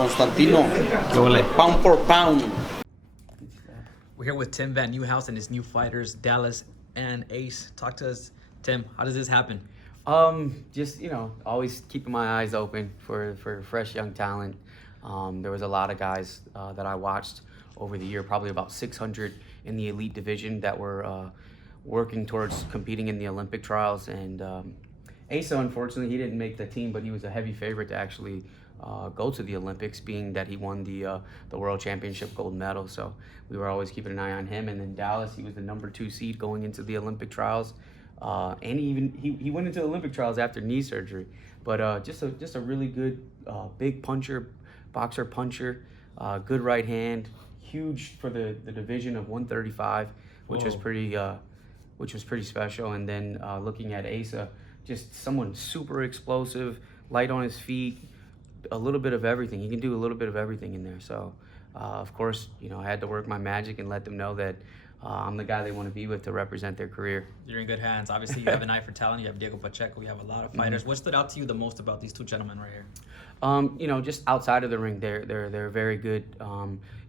Constantino, pound for pound. We're here with Tim VanNewhouse and his new fighters, Dalis and Ace. Talk to us, Tim. How does this happen? Just always keeping my eyes open for fresh young talent. There was a lot of guys that I watched over the year, probably about 600 in the elite division that were working towards competing in the Olympic trials. And Asa, unfortunately, he didn't make the team, but he was a heavy favorite to actually go to the Olympics, being that he won the World Championship gold medal. So we were always keeping an eye on him. And then Dallas, he was the number 2 seed going into the Olympic trials. And he went into the Olympic trials after knee surgery. But just a really good big boxer puncher, good right hand, huge for the division of 135, which was pretty special. And then looking at Asa, just someone super explosive, light on his feet, a little bit of everything. He can do a little bit of everything in there. So of course, I had to work my magic and let them know that I'm the guy they want to be with to represent their career. You're in good hands. Obviously, you have an eye for talent. You have Diego Pacheco. You have a lot of fighters. What stood out to you the most about these two gentlemen right here? Just outside of the ring, they're very good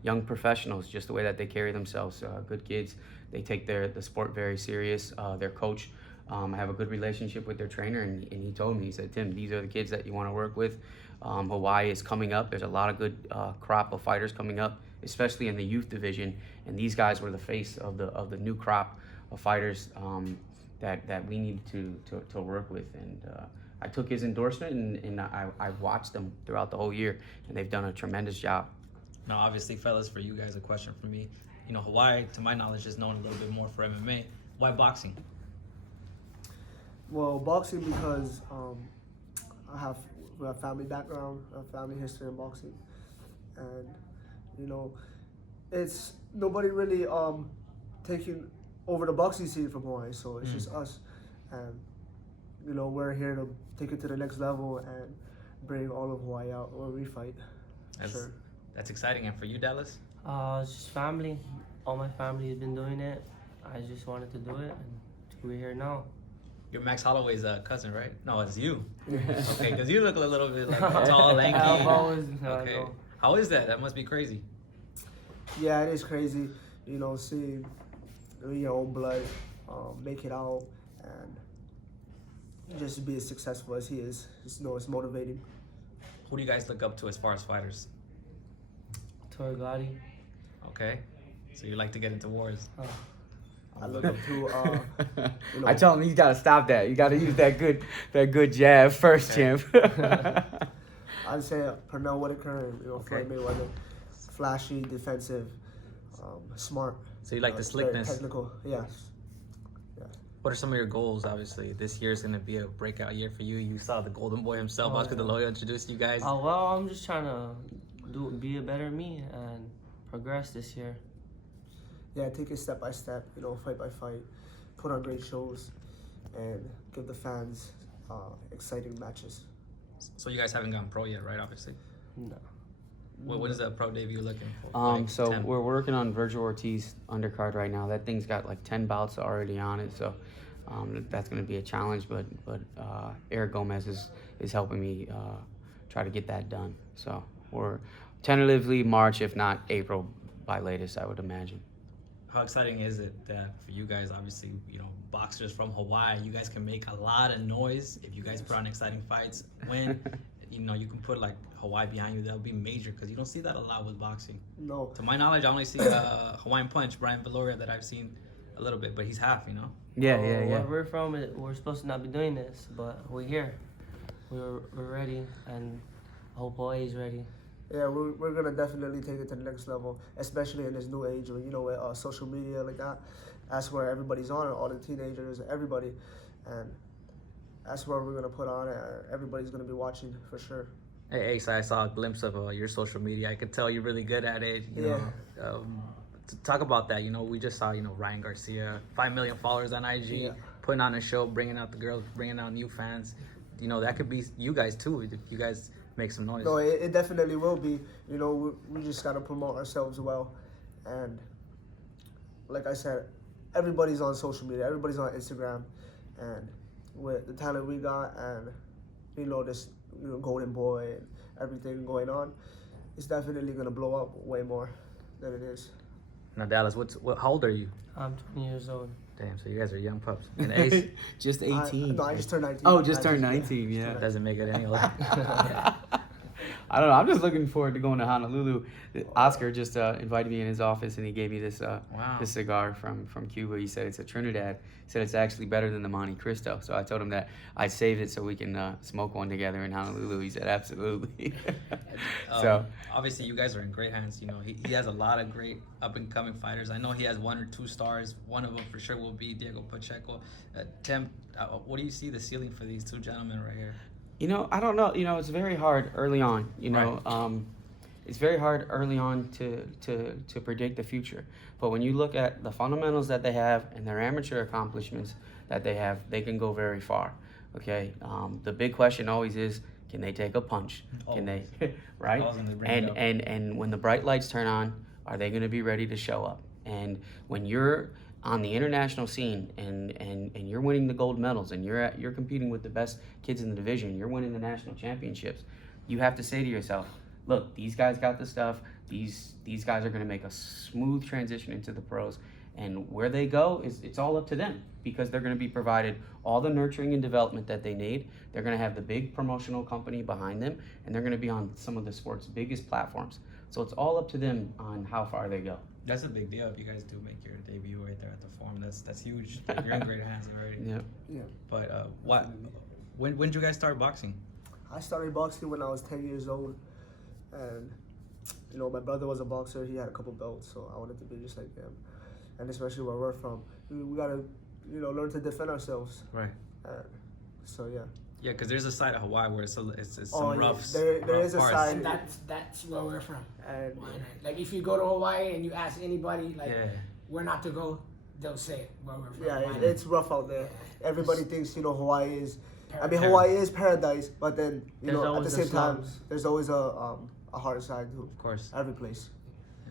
young professionals. Just the way that they carry themselves, good kids. They take the sport very serious. Their coach, I have a good relationship with their trainer, and he told me, he said, Tim, these are the kids that you want to work with. Hawaii is coming up. There's a lot of good crop of fighters coming up, especially in the youth division. And these guys were the face of the new crop of fighters that we need to work with. And I took his endorsement, and I watched them throughout the whole year, and they've done a tremendous job. Now, obviously, fellas, for you guys, a question for me. Hawaii, to my knowledge, is known a little bit more for MMA. Why boxing? Well, boxing because we have family background, family history in boxing, and it's nobody really taking over the boxing scene from Hawaii, so it's just us, and we're here to take it to the next level and bring all of Hawaii out where we fight. That's exciting. And for you, Dallas? It's just family. All my family has been doing it. I just wanted to do it, and we're here now. You're Max Holloway's cousin, right? No, it's you. Okay, because you look a little bit like tall, lanky. Okay. How is that? That must be crazy. Yeah, it is crazy. Seeing your own blood make it out and just be as successful as he is. It's motivating. Who do you guys look up to as far as fighters? Torgati. Okay. So you like to get into wars. I look up to I tell him, you gotta stop that. You gotta use that good jab first, champ. I'd say Pernell Whitaker and Floyd Mayweather. Flashy, defensive, smart. So you like the slickness? Very technical, yes. Yeah. What are some of your goals? Obviously, this year is going to be a breakout year for you. You saw the Golden Boy himself, Oscar De La Hoya, introduce you guys. Oh, well, I'm just trying to be a better me and progress this year. Yeah, take it step by step, fight by fight, put on great shows, and give the fans exciting matches. So you guys haven't gone pro yet, right? Obviously. No. What is the pro debut looking for? So 10? we're working on Virgil Ortiz undercard right now. That thing's got like 10 bouts already on it, so that's going to be a challenge. But Eric Gomez is helping me try to get that done. So we're tentatively March, if not April by latest, I would imagine. How exciting is it that for you guys, obviously, boxers from Hawaii, you guys can make a lot of noise if you guys put on exciting fights. When you can put like Hawaii behind you, that'll be major, because you don't see that a lot with boxing. No. To my knowledge, I only see Hawaiian Punch, Brian Valoria, that I've seen a little bit, but he's half, Yeah. Where we're from, we're supposed to not be doing this, but we're here. We're ready, and I hope Hawaii's ready. Yeah, we're gonna definitely take it to the next level, especially in this new age with with social media like that. That's where everybody's on it, all the teenagers, everybody, and that's where we're gonna put on it. Everybody's gonna be watching for sure. Hey, Ace, I saw a glimpse of your social media. I could tell you're really good at it. You know, to talk about that, we just saw, Ryan Garcia, 5 million followers on IG, putting on a show, bringing out the girls, bringing out new fans. That could be you guys too, if you guys make some noise. No, it definitely will be. We just gotta promote ourselves well, and like I said, everybody's on social media, everybody's on Instagram, and with the talent we got, and this Golden Boy and everything going on, it's definitely gonna blow up way more than it is. Now, Dallas, how old are you? I'm 20 years old. Damn, so you guys are young pups. And Ace Just 18. No, I just turned 19. Oh, just turned 19, yeah. doesn't make it any older. I don't know. I'm just looking forward to going to Honolulu. Oscar just invited me in his office, and he gave me this this cigar from Cuba. He said it's a Trinidad. He said it's actually better than the Monte Cristo. So I told him that I saved it so we can smoke one together in Honolulu. He said absolutely. So obviously, you guys are in great hands. You know, he has a lot of great up and coming fighters. I know he has 1 or 2 stars. One of them for sure will be Diego Pacheco. Tim, what do you see the ceiling for these 2 gentlemen right here? You know, I don't know. You know, it's very hard early on. You know, Right. It's very hard early on to predict the future. But when you look at the fundamentals that they have and their amateur accomplishments that they have, they can go very far. Okay. The big question always is, can they take a punch? Can they, right? And when the bright lights turn on, are they going to be ready to show up? And when you're on the international scene and you're winning the gold medals and you're competing with the best kids in the division, you're winning the national championships, you have to say to yourself, look, these guys got the stuff. These guys are going to make a smooth transition into the pros, and where they go it's all up to them, because they're going to be provided all the nurturing and development that they need. They're going to have the big promotional company behind them, and they're going to be on some of the sport's biggest platforms. So it's all up to them on how far they go. That's a big deal if you guys do make your debut right there at the Forum. That's huge. You're in great hands already. Yeah. But when did you guys start boxing? I started boxing when I was 10 years old, and you know, my brother was a boxer. He had a couple belts, so I wanted to be just like him. And especially where we're from, we gotta, you know, learn to defend ourselves. Right. So yeah. Yeah, because there's a side of Hawaii where it's some Oh, rough. There rough is a parts. side. And that's where we're from. And Like if you go to Hawaii and you ask anybody like Yeah. where not to go, they'll say where we're from. yeah, Why not? it's rough out there. Everybody thinks, you know, Hawaii is. I mean, Paradise. Hawaii is paradise, but then you There's know, at the always same the time, slums. there's always a hard side to Of course. every place.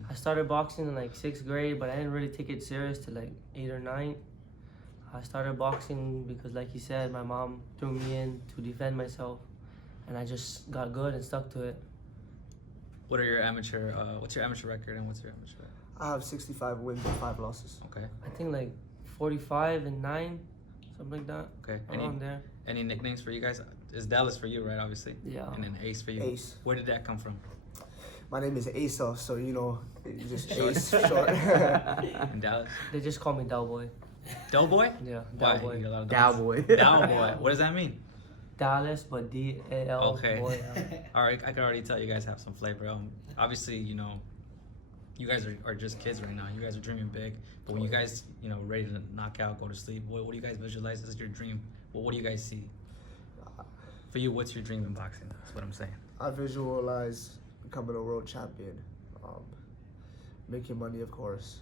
I started boxing in like 6th grade, but I didn't really take it serious till like 8 or 9. I started boxing because, like you said, my mom threw me in to defend myself, and I just got good and stuck to it. What are your amateur? What's your amateur record and what's your amateur? I have 65 wins and 5 losses. Okay. I think like 45 and 9, something like that. Okay. Around there. Any nicknames for you guys? Is Dallas for you, right? Obviously. Yeah. And then Ace for you. Ace. Where did that come from? My name is Asa, so you know, it's just Ace short. And Dallas. They just call me Dowboy. Doughboy? Yeah, Why? Dowboy. You got a lot of Cowboy. Dowboy. What does that mean? Dallas, but D-A-L. Okay. Boy. All right, I can already tell you guys have some flavor. Obviously, you know, you guys are just kids right now. You guys are dreaming big, but when you guys, you know, ready to knock out, go to sleep, what do you guys visualize as your dream? Well, what do you guys see? For you, what's your dream in boxing? That's what I'm saying. I visualize becoming a world champion, making money, of course,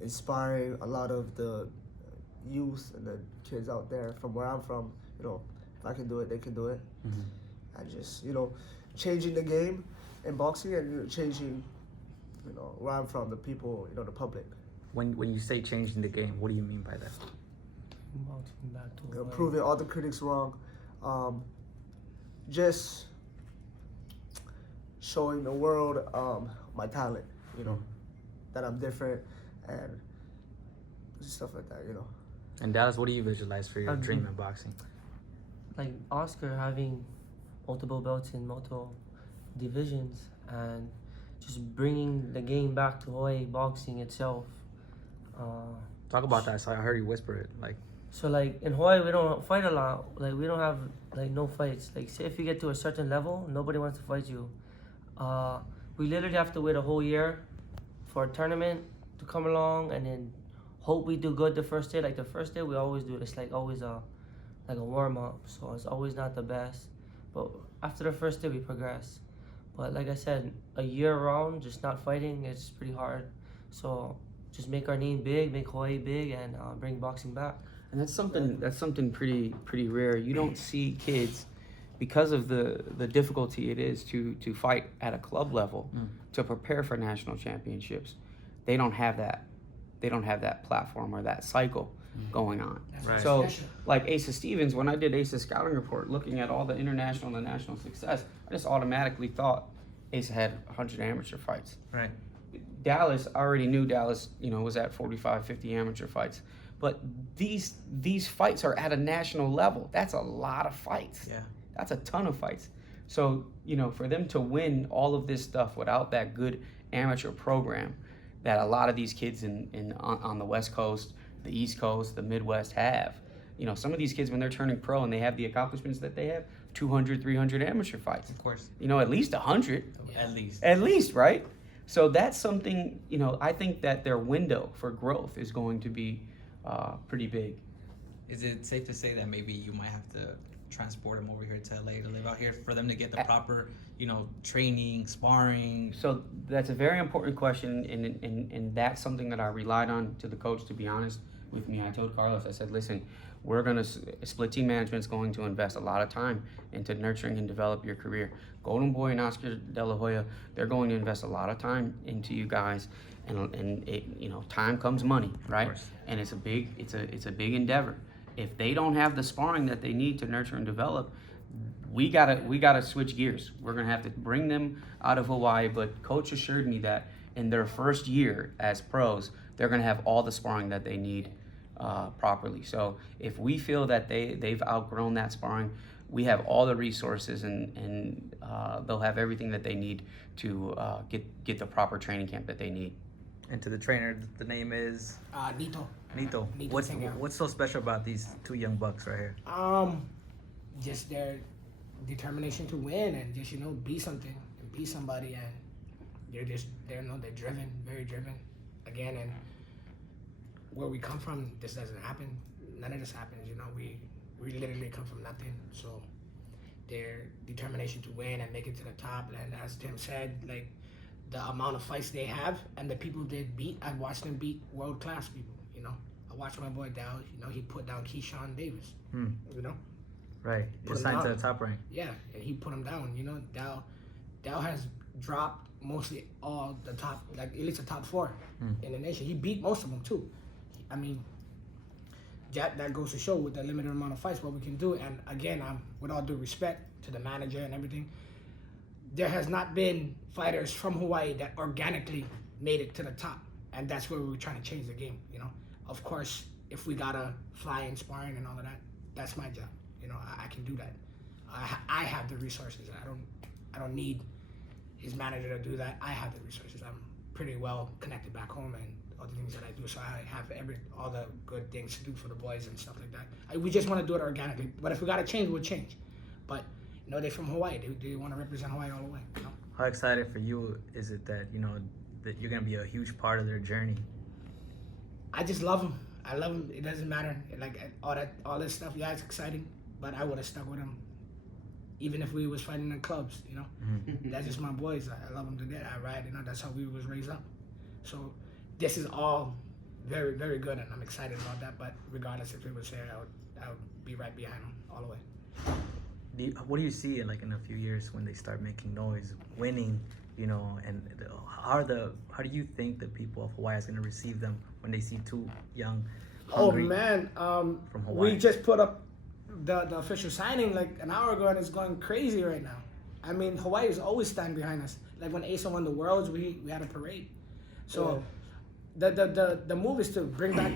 inspiring a lot of the youth and the kids out there from where I'm from. You know, if I can do it, they can do it. And just, you know, changing the game in boxing and, you know, changing, you know, where I'm from, the people, you know, the public. When you say changing the game, what do you mean by that? Boxing back to You know, Hawaii. proving all the critics wrong. Just showing the world my talent, you know, that I'm different and stuff like that, you know. And Dallas, what do you visualize for your Um, dream in boxing? Like Oscar having multiple belts in multiple divisions and just bringing the game back to Hawaii boxing itself. Talk about that. So I heard you whisper it. Like, So like in Hawaii, we don't fight a lot. Like we don't have like no fights. Like say if you get to a certain level, nobody wants to fight you. We literally have to wait a whole year for a tournament to come along, and then hope we do good the first day. Like the first day, we always do. It's like always a warm up. So it's always not the best. But after the first day, we progress. But like I said, a year around, just not fighting, it's pretty hard. So just make our name big, make Hawaii big, and bring boxing back. And that's something pretty rare. You don't see kids, because of the difficulty it is to fight at a club level, to prepare for national championships. They don't have that platform or that cycle going on. Right. So like Asa Stevens, when I did Asa's scouting report, looking at all the international and national success, I just automatically thought Asa had 100 amateur fights. Right. Dallas, I already knew Dallas, was at 45, 50 amateur fights. But these fights are at a national level. That's a lot of fights. Yeah. That's a ton of fights. So, for them to win all of this stuff without that good amateur program that a lot of these kids on the West Coast, the East Coast, the Midwest have. Some of these kids, when they're turning pro and they have the accomplishments that they have, 200, 300 amateur fights. Of course. At least 100. At least. At least, right? So that's something, I think that their window for growth is going to be pretty big. Is it safe to say that maybe you might have to transport them over here to LA to live out here for them to get the proper, training, sparring? So that's a very important question, and that's something that I relied on to the coach, to be honest with me. I told Carlos, I said, listen, split team management's going to invest a lot of time into nurturing and develop your career. Golden Boy and Oscar De La Hoya, they're going to invest a lot of time into you guys, and it, time comes money, right? And it's a big endeavor. If they don't have the sparring that they need to nurture and develop, we gotta switch gears. We're gonna have to bring them out of Hawaii. But coach assured me that in their first year as pros, they're gonna have all the sparring that they need properly. So if we feel that they've outgrown that sparring, we have all the resources, and they'll have everything that they need to get the proper training camp that they need. And to the trainer, the name is Nito. Nito. What's so special about these two young bucks right here? Just their determination to win and just be something and be somebody, and they're driven, very driven. Again, and where we come from, this doesn't happen. None of this happens. We literally come from nothing. So their determination to win and make it to the top, and as Tim said, like the amount of fights they have and the people they beat, I've watched them beat world class people. I watched my boy Dow. He put down Keyshawn Davis. Right. Just signed to the top rank. Yeah, and he put him down. Dow has dropped mostly all the top, like at least the top 4 in the nation. He beat most of them too. I mean, that goes to show with the limited amount of fights what we can do. And again, with all due respect to the manager and everything, there has not been fighters from Hawaii that organically made it to the top, and that's where we're trying to change the game. Of course, if we gotta fly in sparring and all of that, that's my job. I can do that. I have the resources. I don't need his manager to do that. I have the resources. I'm pretty well connected back home and all the things that I do. So I have all the good things to do for the boys and stuff like that. We just want to do it organically. But if we gotta change, we'll change. But they're from Hawaii. They want to represent Hawaii all the way. How excited for you is it that that you're gonna be a huge part of their journey? I just love them. I love them. It doesn't matter. Like all this stuff. Yeah, it's exciting. But I would have stuck with them, even if we was fighting in clubs. That's just my boys. I love them to death. I ride. That's how we was raised up. So this is all very, very good, and I'm excited about that. But regardless if it was there, I would be right behind them all the way. What do you see in a few years when they start making noise, winning? And how do you think the people of Hawaii is going to receive them when they see two young, hungry from Hawaii? We just put up the official signing like an hour ago, and it's going crazy right now. I mean, Hawaii is always standing behind us. Like when Asa won the Worlds, we had a parade. So the move is to bring back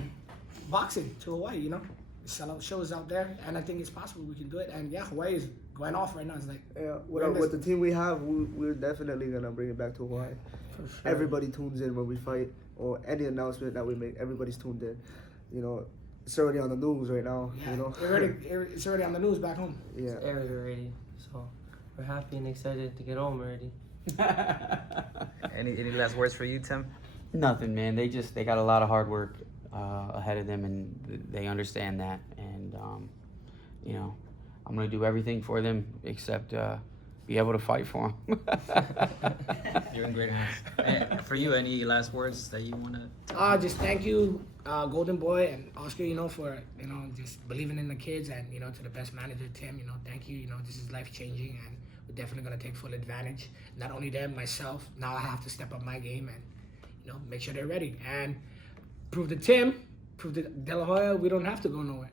boxing to Hawaii. Sell out shows out there, and I think it's possible we can do it. And yeah, Hawaii is going off right now. It's like with the team we have, we're definitely gonna bring it back to Hawaii. For sure. Everybody tunes in when we fight or any announcement that we make. Everybody's tuned in. It's already on the news right now. Yeah, it's already on the news back home. Yeah, It's aired already, so we're happy and excited to get home already. Any last words for you, Tim? Nothing, man. They got a lot of hard work ahead of them, and they understand that. And I'm gonna do everything for them except be able to fight for them. You're in great hands. And for you, any last words that you want to? Just thank you, Golden Boy and Oscar. For just believing in the kids, and to the best manager, Tim. Thank you. This is life changing, and we're definitely gonna take full advantage. Not only them, myself. Now I have to step up my game and make sure they're ready and prove to Tim, prove to De La Hoya we don't have to go nowhere.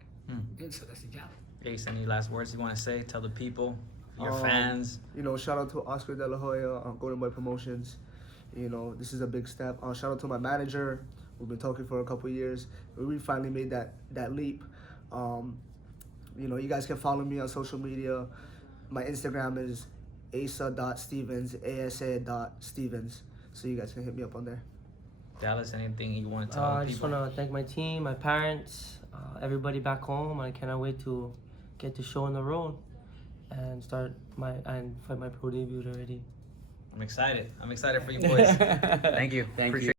So that's the job. Ace, any last words you want to say? Tell the people. your fans. You know, shout out to Oscar De La Hoya, Golden Boy Promotions. You know, this is a big step. Shout out to my manager. We've been talking for a couple of years. We finally made that leap. You know, you guys can follow me on social media. My Instagram is asa.stevens, asa.stevens. So you guys can hit me up on there. Dallas, anything you want to tell I just people? want to thank my team, my parents, everybody back home. I cannot wait to get the show on the road and fight my pro debut already. I'm excited. I'm excited for you boys. Thank you. Thank Appreciate you.